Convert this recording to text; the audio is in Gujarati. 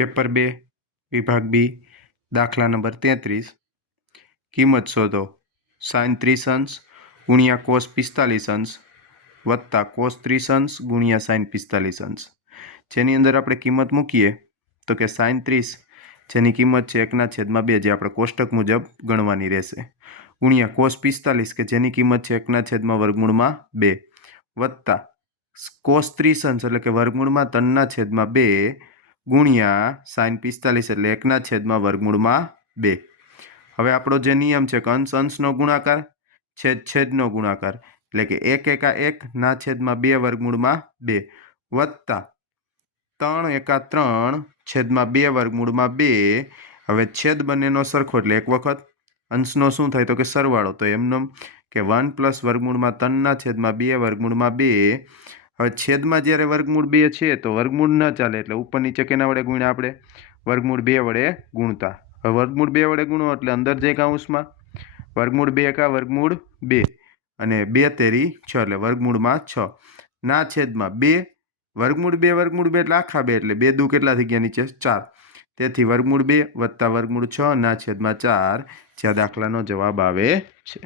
પેપર 2 વિભાગ બી દાખલા નંબર 33 કિંમત શોધો sin 30 અંશ ગુણ્યા cos 45 અંશ વત્તા cos 30 અંશ ગુણ્યા sin 45 અંશ જેની અંદર આપણે કિંમત મૂકીએ તો કે sin 30 જેની કિંમત છે 1/2 જે આપણે કોષ્ટક મુજબ ગણવાની રહેશે ગુણ્યા cos 45 કે જેની કિંમત છે 1/√2 વત્તા cos 30 અંશ એટલે કે વર્ગમૂળમાં 3/2 ગુણ્યા sin 45 એટલે 1/√2 હવે આપણો જે નિયમ છે કે અંશ અંશનો ગુણાકાર છેદનો ગુણાકાર એટલે કે 1 એકા 1 ના છેદમાં 2/2 વત્તા 3 એકા 3 છેદમાં 2/2 હવે છેદ બંનેનો સરખો એટલે એક વખત અંશનો શું થાય તો કે સરવાળો તો એમનો કે 1 + √3/2 હવે છેદમાં જ્યારે વર્ગમૂળ 2 છે તો વર્ગમૂળ ન ચાલે એટલે ઉપર નીચે કેના વડે ગુણ્યા આપણે વર્ગમૂળ 2 વડે ગુણતા હવે વર્ગમૂળ 2 વડે ગુણો એટલે અંદર જે કૌંસમાં વર્ગમૂળ 2 એકા વર્ગમૂળ 2 અને 2 તેરી 6 એટલે વર્ગમૂળમાં 6 ના છેદમાં 2 વર્ગમૂળ 2 એટલે આખા 2 એટલે 2 દુ કેટલા થઈ ગયા નીચે 4 તેથી વર્ગમૂળ 2 વત્તા વર્ગમૂળ 6 ના છેદમાં 4 જે આ દાખલાનો જવાબ આવે છે।